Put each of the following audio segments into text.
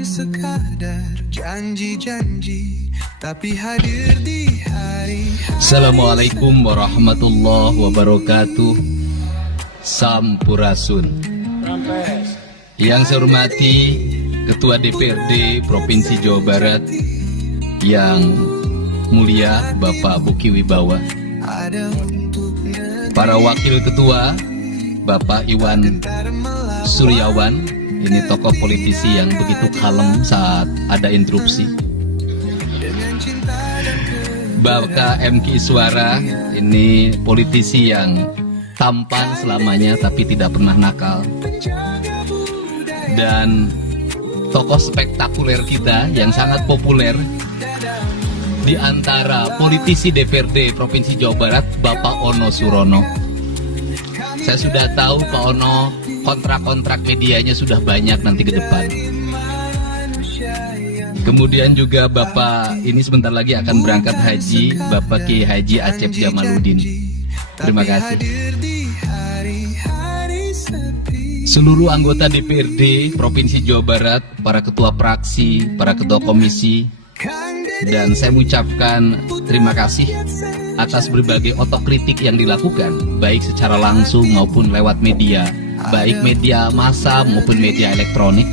bukan sekadar janji-janji, tapi hadir di hari. Assalamualaikum warahmatullahi wabarakatuh. Sampurasun. Yang saya hormati Ketua DPRD Provinsi Jawa Barat yang mulia Bapak Buki Wibawa, para wakil ketua Bapak Iwan Suryawan, ini tokoh politisi yang begitu kalem saat ada interupsi. Bapak MK Iswara, ini politisi yang tampan selamanya tapi tidak pernah nakal. Dan tokoh spektakuler kita yang sangat populer di antara politisi DPRD Provinsi Jawa Barat, Bapak Ono Surono. Saya sudah tahu Pak Ono kontrak-kontrak medianya sudah banyak nanti ke depan. Kemudian juga Bapak ini sebentar lagi akan berangkat haji, Bapak Ki Haji Acep Jamaluddin. Terima kasih. Seluruh anggota DPRD Provinsi Jawa Barat, para ketua praksi, para ketua komisi, dan saya mengucapkan terima kasih atas berbagai otokritik yang dilakukan, baik secara langsung maupun lewat media, baik media massa maupun media elektronik.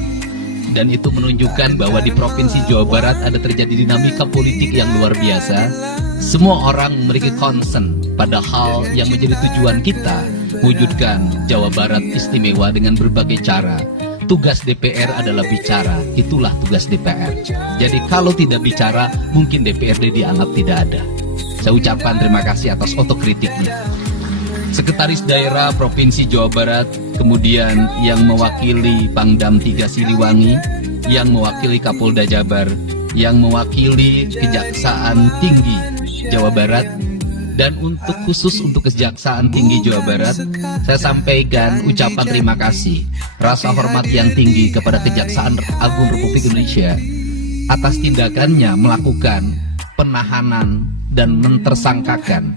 Dan itu menunjukkan bahwa di Provinsi Jawa Barat ada terjadi dinamika politik yang luar biasa. Semua orang memiliki concern pada hal yang menjadi tujuan kita, wujudkan Jawa Barat istimewa dengan berbagai cara. Tugas DPR adalah bicara, itulah tugas DPR. Jadi kalau tidak bicara, mungkin DPRD dianggap tidak ada. Saya ucapkan terima kasih atas otokritiknya. Sekretaris Daerah Provinsi Jawa Barat, kemudian yang mewakili Pangdam 3 Siliwangi, yang mewakili Kapolda Jabar, yang mewakili Kejaksaan Tinggi Jawa Barat, dan untuk khusus untuk Kejaksaan Tinggi Jawa Barat, saya sampaikan ucapan terima kasih, rasa hormat yang tinggi kepada Kejaksaan Agung Republik Indonesia atas tindakannya melakukan penahanan dan mentersangkakan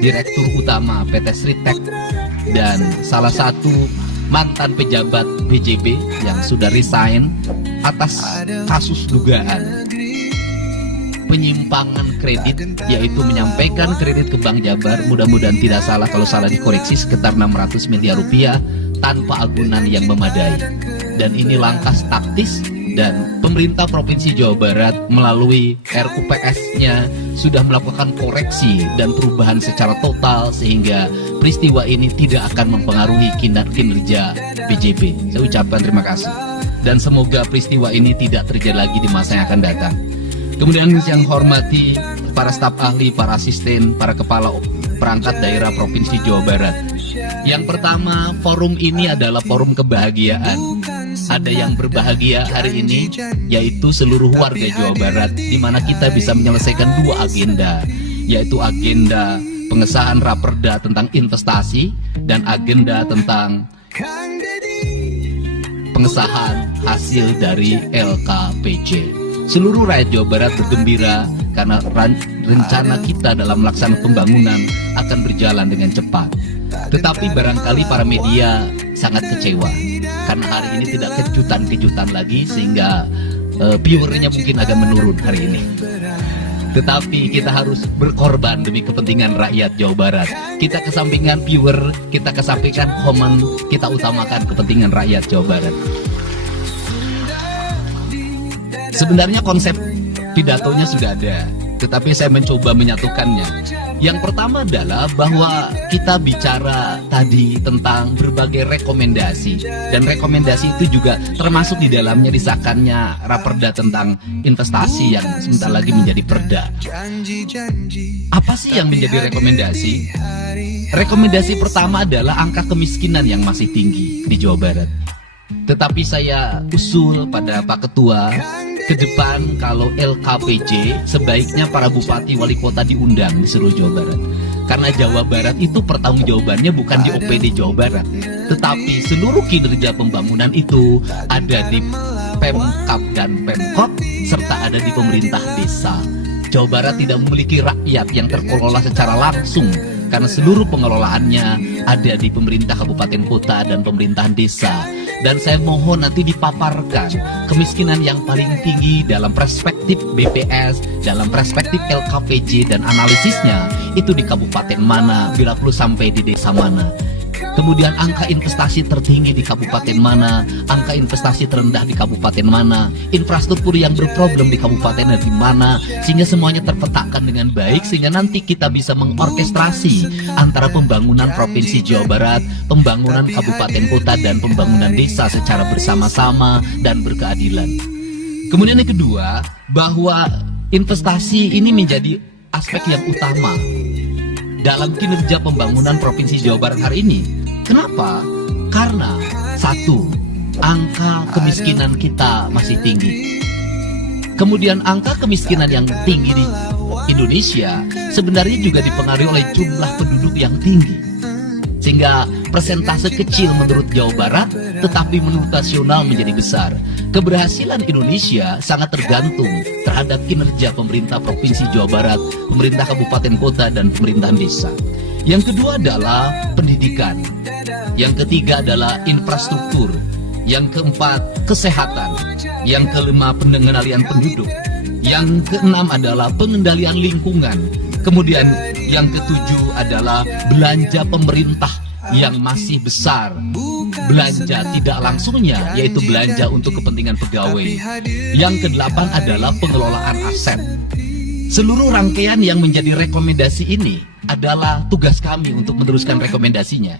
Direktur Utama PT Sritek dan salah satu mantan pejabat BJB yang sudah resign atas kasus dugaan penyimpangan kredit, yaitu menyampaikan kredit ke Bank Jabar, mudah-mudahan tidak salah, kalau salah dikoreksi, sekitar 600 miliar rupiah tanpa agunan yang memadai. Dan ini langkah taktis, dan pemerintah Provinsi Jawa Barat melalui RUPS-nya sudah melakukan koreksi dan perubahan secara total sehingga peristiwa ini tidak akan mempengaruhi kinerja BJB. Saya ucapkan terima kasih dan semoga peristiwa ini tidak terjadi lagi di masa yang akan datang. Kemudian yang hormati para staf ahli, para asisten, para kepala perangkat daerah Provinsi Jawa Barat. Yang pertama, forum ini adalah forum kebahagiaan. Ada yang berbahagia hari ini, yaitu seluruh warga Jawa Barat, di mana kita bisa menyelesaikan dua agenda, yaitu agenda pengesahan raperda tentang investasi dan agenda tentang pengesahan hasil dari LKPJ. Seluruh rakyat Jawa Barat bergembira karena rencana kita dalam melaksanakan pembangunan akan berjalan dengan cepat. Tetapi barangkali para media sangat kecewa karena hari ini tidak kejutan-kejutan lagi, sehingga viewernya mungkin agak menurun hari ini. Tetapi kita harus berkorban demi kepentingan rakyat Jawa Barat. Kita kesampingkan viewer, kita kesampingkan komen, kita utamakan kepentingan rakyat Jawa Barat. Sebenarnya konsep pidatonya sudah ada, tetapi saya mencoba menyatukannya. Yang pertama adalah bahwa kita bicara tadi tentang berbagai rekomendasi, dan rekomendasi itu juga termasuk di dalamnya disahkannya raperda tentang investasi yang sebentar lagi menjadi perda. Apa sih yang menjadi rekomendasi? Rekomendasi pertama adalah angka kemiskinan yang masih tinggi di Jawa Barat. Tetapi saya usul pada Pak Ketua, ke depan kalau LKPJ sebaiknya para bupati wali kota diundang di seluruh Jawa Barat. Karena Jawa Barat itu pertanggungjawabannya bukan di OPD Jawa Barat, tetapi seluruh kinerja pembangunan itu ada di Pemkab dan Pemkot serta ada di pemerintah desa. Jawa Barat tidak memiliki rakyat yang terkelola secara langsung karena seluruh pengelolaannya ada di pemerintah kabupaten kota dan pemerintahan desa. dan saya mohon nanti dipaparkan kemiskinan yang paling tinggi dalam perspektif BPS, dalam perspektif LKPJ dan analisisnya itu di kabupaten mana, bila perlu sampai di desa mana. Kemudian angka investasi tertinggi di kabupaten mana, angka investasi terendah di kabupaten mana, infrastruktur yang berproblem di kabupaten di mana, sehingga semuanya terpetakan dengan baik, sehingga nanti kita bisa mengorkestrasi antara pembangunan Provinsi Jawa Barat, pembangunan kabupaten kota, dan pembangunan desa secara bersama-sama dan berkeadilan. Kemudian yang kedua, bahwa investasi ini menjadi aspek yang utama dalam kinerja pembangunan Provinsi Jawa Barat hari ini. Kenapa? Karena satu, angka kemiskinan kita masih tinggi. Kemudian angka kemiskinan yang tinggi di Indonesia sebenarnya juga dipengaruhi oleh jumlah penduduk yang tinggi, sehingga persentase kecil menurut Jawa Barat, tetapi menurut nasional menjadi besar. Keberhasilan Indonesia sangat tergantung terhadap kinerja pemerintah Provinsi Jawa Barat, pemerintah kabupaten kota, dan pemerintahan desa. Yang kedua adalah pendidikan. Yang ketiga adalah infrastruktur. Yang keempat, kesehatan. Yang kelima, pengendalian penduduk. Yang keenam adalah pengendalian lingkungan. Kemudian yang ketujuh adalah belanja pemerintah yang masih besar. Belanja tidak langsungnya, yaitu belanja untuk kepentingan pegawai. Yang kedelapan adalah pengelolaan aset. Seluruh rangkaian yang menjadi rekomendasi ini adalah tugas kami untuk meneruskan rekomendasinya.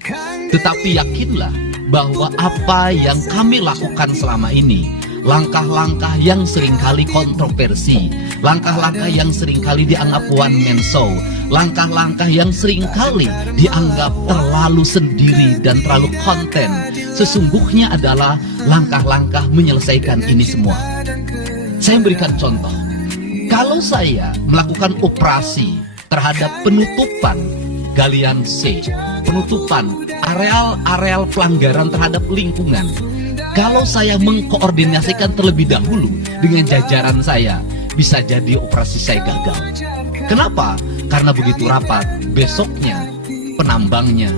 Tetapi yakinlah bahwa apa yang kami lakukan selama ini, langkah-langkah yang seringkali kontroversi, langkah-langkah yang seringkali dianggap one man show, langkah-langkah yang seringkali dianggap terlalu sendiri dan terlalu konten, sesungguhnya adalah langkah-langkah menyelesaikan ini semua. Saya berikan contoh. Kalau saya melakukan operasi terhadap penutupan galian C, penutupan areal-areal pelanggaran terhadap lingkungan, kalau saya mengkoordinasikan terlebih dahulu dengan jajaran saya, bisa jadi operasi saya gagal. Kenapa? Karena begitu rapat, besoknya penambangnya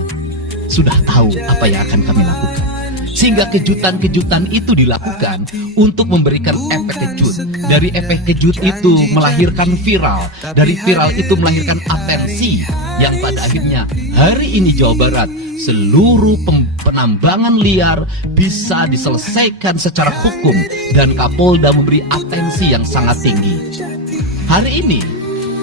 sudah tahu apa yang akan kami lakukan. Sehingga kejutan-kejutan itu dilakukan untuk memberikan efek kejut. Dari efek kejut itu melahirkan viral. Dari viral itu melahirkan atensi, yang pada akhirnya hari ini Jawa Barat seluruh penambangan liar bisa diselesaikan secara hukum, dan Kapolda memberi atensi yang sangat tinggi. Hari ini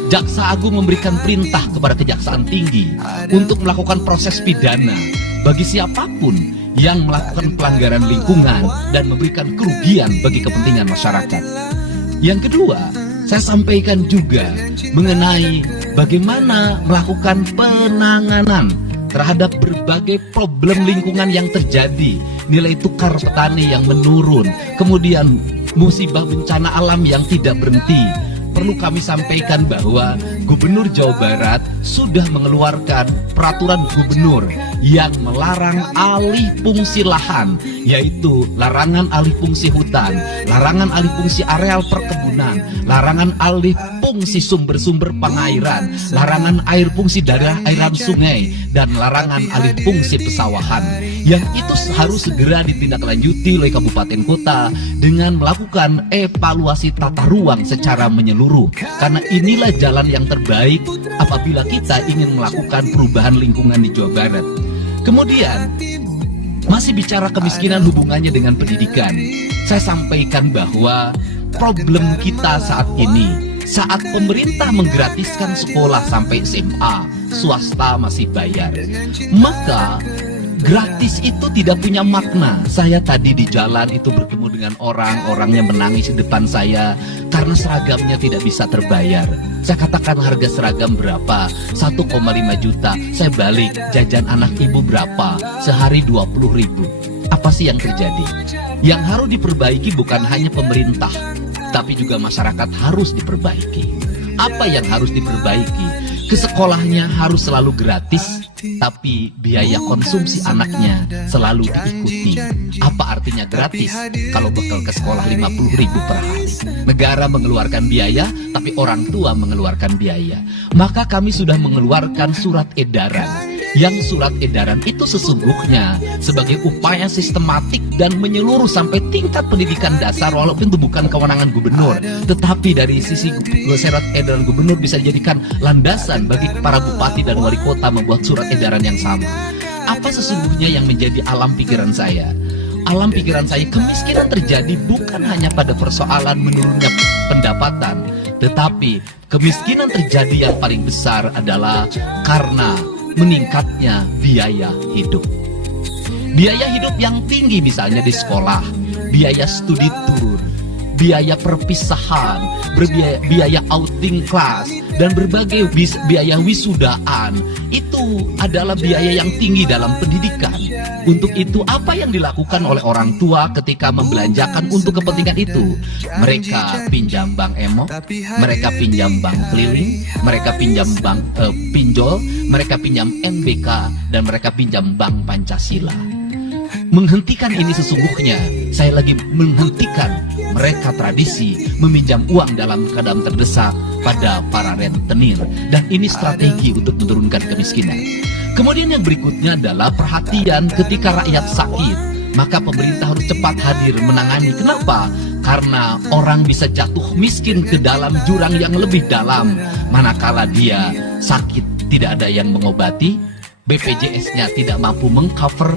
Jaksa Agung memberikan perintah kepada Kejaksaan Tinggi untuk melakukan proses pidana bagi siapapun yang melakukan pelanggaran lingkungan dan memberikan kerugian bagi kepentingan masyarakat. Yang kedua, saya sampaikan juga mengenai bagaimana melakukan penanganan terhadap berbagai problem lingkungan yang terjadi. Nilai tukar petani yang menurun, kemudian musibah bencana alam yang tidak berhenti. Perlu kami sampaikan bahwa Gubernur Jawa Barat sudah mengeluarkan peraturan gubernur yang melarang alih fungsi lahan, yaitu larangan alih fungsi hutan, larangan alih fungsi areal perkebunan, larangan alih fungsi sumber-sumber pengairan, larangan air fungsi daerah airan sungai, dan larangan alih fungsi pesawahan. Yang itu harus segera ditindaklanjuti oleh kabupaten kota dengan melakukan evaluasi tata ruang secara menyeluruh. Karena inilah jalan yang terbaik apabila kita ingin melakukan perubahan lingkungan di Jawa Barat. Kemudian, masih bicara kemiskinan hubungannya dengan pendidikan. Saya sampaikan bahwa problem kita saat ini, saat pemerintah menggratiskan sekolah sampai SMA, swasta masih bayar, maka gratis itu tidak punya makna. Saya tadi di jalan itu bertemu dengan orang-orangnya menangis di depan saya karena seragamnya tidak bisa terbayar. Saya katakan harga seragam berapa? 1,5 juta. Saya balik, jajan anak ibu berapa? Sehari 20.000. Apa sih yang terjadi? Yang harus diperbaiki bukan hanya pemerintah, tapi juga masyarakat harus diperbaiki. Apa yang harus diperbaiki? Ke sekolahnya harus selalu gratis, tapi biaya konsumsi anaknya selalu diikuti. Apa artinya gratis kalau bekal ke sekolah 50.000 per hari? Negara mengeluarkan biaya, tapi orang tua mengeluarkan biaya. Maka kami sudah mengeluarkan surat edaran Yang surat edaran itu sesungguhnya sebagai upaya sistematik dan menyeluruh sampai tingkat pendidikan dasar, walaupun itu bukan kewenangan gubernur, tetapi dari sisi surat edaran gubernur bisa dijadikan landasan bagi para bupati dan wali kota membuat surat edaran yang sama. Apa sesungguhnya yang menjadi alam pikiran saya? Alam pikiran saya, kemiskinan terjadi bukan hanya pada persoalan menurunnya pendapatan, tetapi kemiskinan terjadi yang paling besar adalah karena meningkatnya biaya hidup. Biaya hidup yang tinggi misalnya di sekolah, biaya studi tour, biaya perpisahan, biaya outing kelas, dan berbagai biaya wisudaan. Itu adalah biaya yang tinggi dalam pendidikan. Untuk itu apa yang dilakukan oleh orang tua ketika membelanjakan untuk kepentingan itu? Mereka pinjam bank emo, mereka pinjam bank keliling, mereka pinjam bank pinjol, mereka pinjam MBK, dan mereka pinjam bank Pancasila. Menghentikan ini sesungguhnya saya lagi menghentikan mereka tradisi meminjam uang dalam keadaan terdesak pada para rentenir, dan ini strategi untuk menurunkan kemiskinan. Kemudian yang berikutnya adalah perhatian ketika rakyat sakit, maka pemerintah harus cepat hadir menangani. Kenapa? Karena orang bisa jatuh miskin ke dalam jurang yang lebih dalam manakala dia sakit, tidak ada yang mengobati, BPJS-nya tidak mampu mengcover,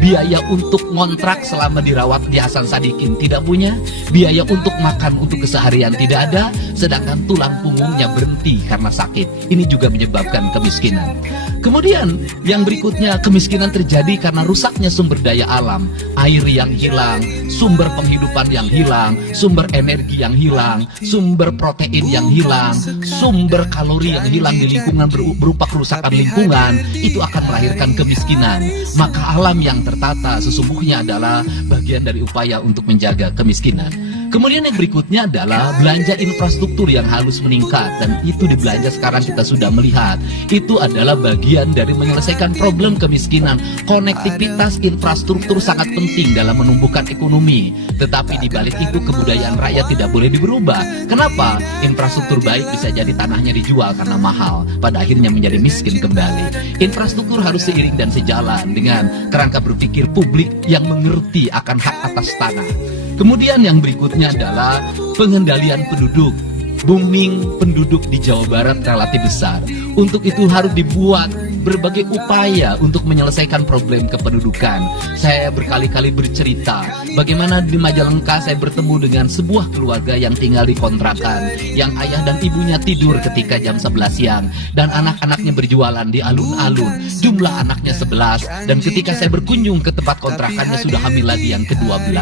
biaya untuk ngontrak selama dirawat di Hasan Sadikin tidak punya, biaya untuk makan untuk keseharian tidak ada, sedangkan tulang punggungnya berhenti karena sakit. Ini juga menyebabkan kemiskinan. Kemudian yang berikutnya, kemiskinan terjadi karena rusaknya sumber daya alam, air yang hilang, sumber penghidupan yang hilang, sumber energi yang hilang, sumber protein yang hilang, sumber kalori yang hilang di lingkungan berupa kerusakan lingkungan. Itu akan melahirkan kemiskinan. Maka alam yang tertata sesungguhnya adalah bagian dari upaya untuk menjaga kemiskinan. Kemudian yang berikutnya adalah belanja infrastruktur yang harus meningkat, dan itu di belanja sekarang kita sudah melihat itu adalah bagian dari menyelesaikan problem kemiskinan. Konektivitas infrastruktur sangat penting dalam menumbuhkan ekonomi, tetapi di balik itu kebudayaan rakyat tidak boleh diberubah. Kenapa? Infrastruktur baik bisa jadi tanahnya dijual karena mahal, pada akhirnya menjadi miskin kembali. Infrastruktur harus seiring dan sejalan dengan kerangka berpikir publik yang mengerti akan hak atas tanah. Kemudian yang berikutnya adalah pengendalian penduduk. Booming penduduk di Jawa Barat relatif besar. Untuk itu harus dibuat berbagai upaya untuk menyelesaikan problem kependudukan. Saya berkali-kali bercerita bagaimana di Majalengka saya bertemu dengan sebuah keluarga yang tinggal di kontrakan, yang ayah dan ibunya tidur ketika jam 11 siang dan anak-anaknya berjualan di alun-alun. Jumlah anaknya 11, dan ketika saya berkunjung ke tempat kontrakannya sudah hamil lagi yang ke-12.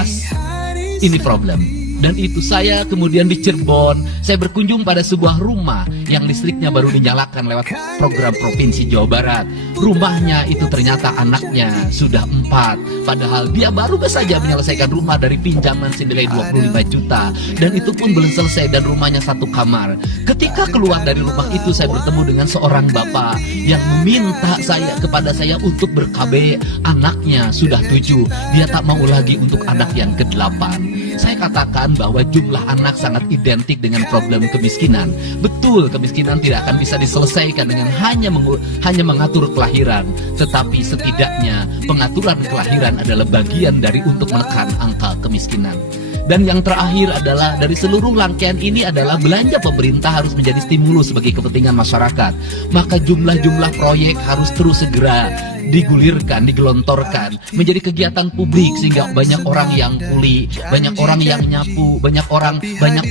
Ini problem. Dan itu saya kemudian di Cirebon, saya berkunjung pada sebuah rumah yang listriknya baru dinyalakan lewat program Provinsi Jawa Barat. Rumahnya itu ternyata anaknya sudah 4, padahal dia baru saja menyelesaikan rumah dari pinjaman senilai 25 juta, dan itu pun belum selesai, dan rumahnya 1 kamar. Ketika keluar dari rumah itu, saya bertemu dengan seorang bapak yang meminta kepada saya untuk ber-KB. Anaknya sudah 7, dia tak mau lagi untuk anak yang ke-8. Saya katakan bahwa jumlah anak sangat identik dengan problem kemiskinan. Betul, kemiskinan tidak akan bisa diselesaikan dengan hanya mengatur kelahiran, tetapi setidaknya pengaturan kelahiran adalah bagian dari untuk menekan angka kemiskinan. Dan yang terakhir adalah dari seluruh rangkaian ini adalah belanja pemerintah harus menjadi stimulus bagi kepentingan masyarakat. Maka jumlah-jumlah proyek harus terus segera digulirkan, digelontorkan menjadi kegiatan publik, sehingga banyak orang yang kuli, banyak orang yang nyapu, banyak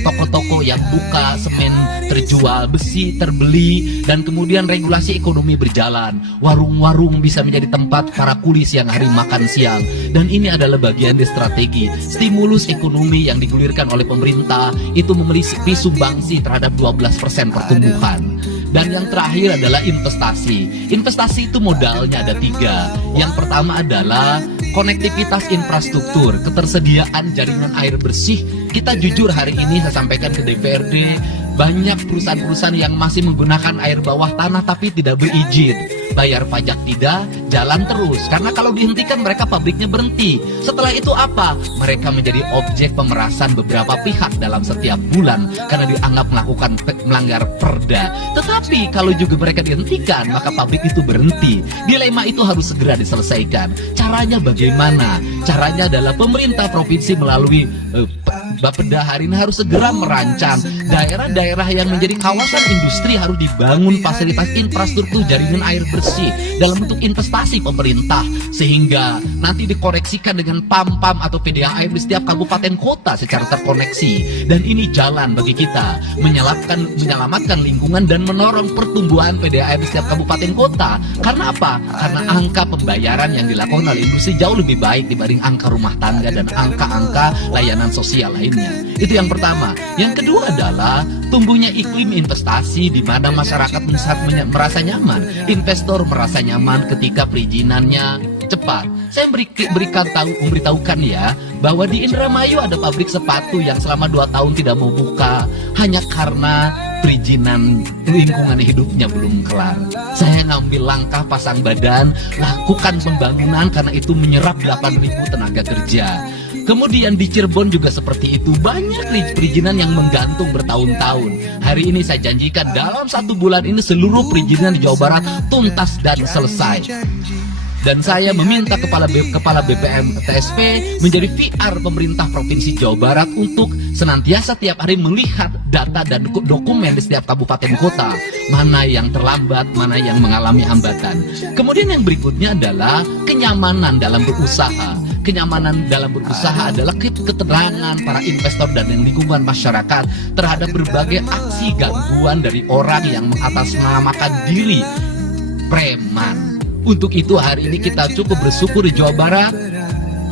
toko-toko yang buka, semen terjual, besi terbeli, dan kemudian regulasi ekonomi berjalan. Warung-warung bisa menjadi tempat para kuli siang hari makan siang, dan ini adalah bagian dari strategi stimulus ekonomi yang digulirkan oleh pemerintah. Itu memiliki sumbangsi terhadap 12% pertumbuhan. Dan yang terakhir adalah investasi. Investasi itu modalnya ada 3. Yang pertama adalah konektivitas infrastruktur, ketersediaan jaringan air bersih. Kita jujur hari ini saya sampaikan ke DPRD, banyak perusahaan-perusahaan yang masih menggunakan air bawah tanah tapi tidak berizin. bayar pajak tidak, jalan terus. Karena kalau dihentikan mereka pabriknya berhenti. Setelah itu apa? Mereka menjadi objek pemerasan beberapa pihak dalam setiap bulan karena dianggap melanggar perda. Tetapi kalau juga mereka dihentikan, maka pabrik itu berhenti. Dilema itu harus segera diselesaikan. Caranya bagaimana? Caranya adalah pemerintah provinsi melalui Bapeda hari ini harus segera merancang daerah-daerah yang menjadi kawasan industri, harus dibangun fasilitas infrastruktur jaringan air bersih dalam bentuk investasi pemerintah, sehingga nanti dikoreksikan dengan PAM-PAM atau PDA air di setiap kabupaten kota secara terkoneksi. Dan ini jalan bagi kita menyelamatkan lingkungan dan menorong pertumbuhan PDA air di setiap kabupaten kota. Karena apa? Karena angka pembayaran yang dilakukan oleh industri jauh lebih baik dibanding angka rumah tangga dan angka-angka layanan sosial lainnya. Itu yang pertama. Yang kedua adalah tumbuhnya iklim investasi di mana masyarakat merasa nyaman, investor merasa nyaman ketika perizinannya cepat. Saya memberitahukan ya bahwa di Indramayu ada pabrik sepatu yang selama 2 tahun tidak mau buka hanya karena perizinan lingkungan hidupnya belum kelar. Saya ngambil langkah pasang badan, lakukan pembangunan karena itu menyerap 8.000 tenaga kerja. Kemudian di Cirebon juga seperti itu, banyak perizinan yang menggantung bertahun-tahun. Hari ini saya janjikan dalam 1 bulan ini seluruh perizinan di Jawa Barat tuntas dan selesai. Dan saya meminta kepala BPM TSP menjadi VR pemerintah Provinsi Jawa Barat untuk senantiasa tiap hari melihat data dan dokumen di setiap kabupaten kota, mana yang terlambat, mana yang mengalami hambatan. Kemudian yang berikutnya adalah kenyamanan dalam berusaha. Kenyamanan dalam berusaha adalah keterangan para investor dan lingkungan masyarakat terhadap berbagai aksi gangguan dari orang yang mengatasnamakan diri preman. Untuk itu hari ini kita cukup bersyukur di Jawa Barat,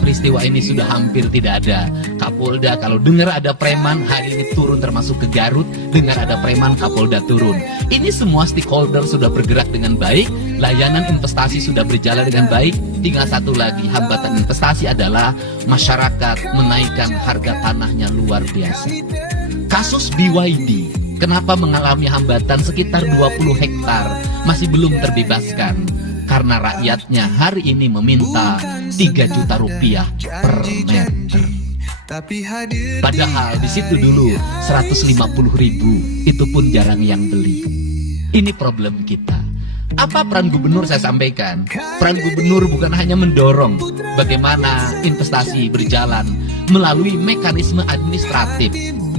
peristiwa ini sudah hampir tidak ada. Kapolda kalau dengar ada preman hari ini turun, termasuk ke Garut, dengar ada preman Kapolda turun. Ini semua stakeholder sudah bergerak dengan baik, layanan investasi sudah berjalan dengan baik. Tinggal satu lagi hambatan investasi adalah masyarakat menaikkan harga tanahnya luar biasa. Kasus BYD kenapa mengalami hambatan sekitar 20 hektar masih belum terbebaskan? Karena rakyatnya hari ini meminta 3 juta rupiah per meter. Padahal di situ dulu 150.000, itu pun jarang yang beli. Ini problem kita. Apa peran gubernur saya sampaikan? Peran gubernur bukan hanya mendorong bagaimana investasi berjalan melalui mekanisme administratif.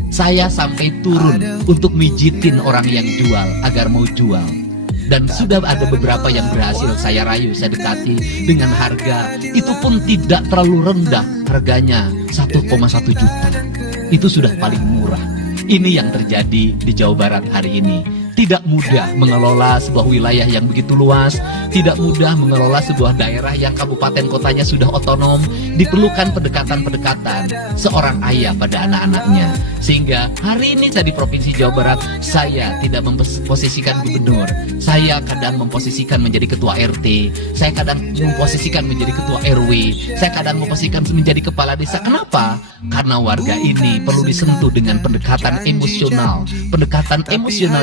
Saya sampai turun untuk mijitin orang yang jual agar mau jual. Dan sudah ada beberapa yang berhasil saya rayu, saya dekati dengan harga itu pun tidak terlalu rendah, harganya 1,1 juta. Itu sudah paling murah. Ini yang terjadi di Jawa Barat hari ini. Tidak mudah mengelola sebuah wilayah yang begitu luas, tidak mudah mengelola sebuah daerah yang kabupaten kotanya sudah otonom. Diperlukan pendekatan-pendekatan seorang ayah pada anak-anaknya. Sehingga hari ini saya di Provinsi Jawa Barat, saya tidak memposisikan gubernur. Saya kadang memposisikan menjadi ketua RT, saya kadang memposisikan menjadi ketua RW, saya kadang memposisikan menjadi kepala desa. Kenapa? Karena warga ini perlu disentuh dengan pendekatan emosional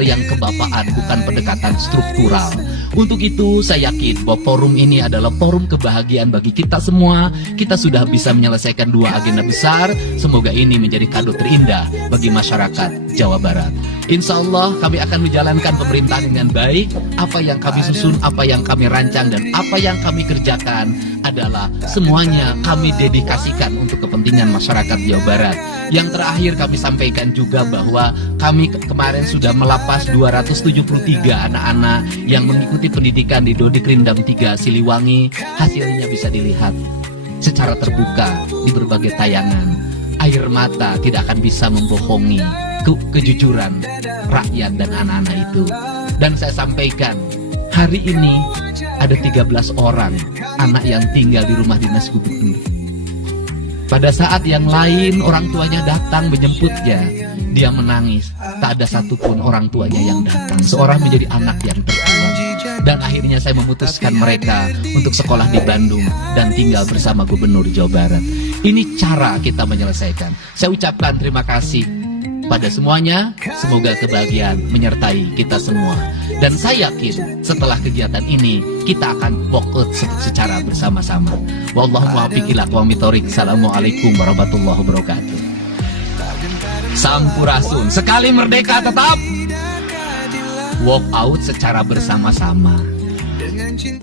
yang kebapaan, bukan pendekatan struktural. Untuk itu saya yakin bahwa forum ini adalah forum kebahagiaan bagi kita semua. Kita sudah bisa menyelesaikan 2 agenda besar. Semoga ini menjadi kado terindah bagi masyarakat Jawa Barat. Insya Allah kami akan menjalankan pemerintahan dengan baik. Apa yang kami susun, apa yang kami rancang, dan apa yang kami kerjakan adalah semuanya kami dedikasikan untuk kepentingan masyarakat Jawa Barat. Yang terakhir kami sampaikan juga bahwa kami kemarin sudah melapas 273 anak-anak yang mengikuti pendidikan di Dodik Rindam 3 Siliwangi. Hasilnya bisa dilihat secara terbuka di berbagai tayangan. Air mata tidak akan bisa membohongi kejujuran rakyat dan anak-anak itu. Dan saya sampaikan, hari ini ada 13 orang anak yang tinggal di rumah dinas gubernur. Pada saat yang lain orang tuanya datang menjemputnya, dia menangis. Tak ada satupun orang tuanya yang datang. Seorang menjadi anak yang terbuang. Dan akhirnya saya memutuskan mereka untuk sekolah di Bandung dan tinggal bersama Gubernur Jawa Barat. Ini cara kita menyelesaikan. Saya ucapkan terima kasih pada semuanya. Semoga kebahagiaan menyertai kita semua. Dan saya yakin setelah kegiatan ini kita akan walkout secara bersama-sama. Wallahu muwaffiq ila aqwamit thoriq. Assalamualaikum warahmatullahi wabarakatuh. Sampurasun. Sekali merdeka tetap walk out secara bersama-sama. dengan cinta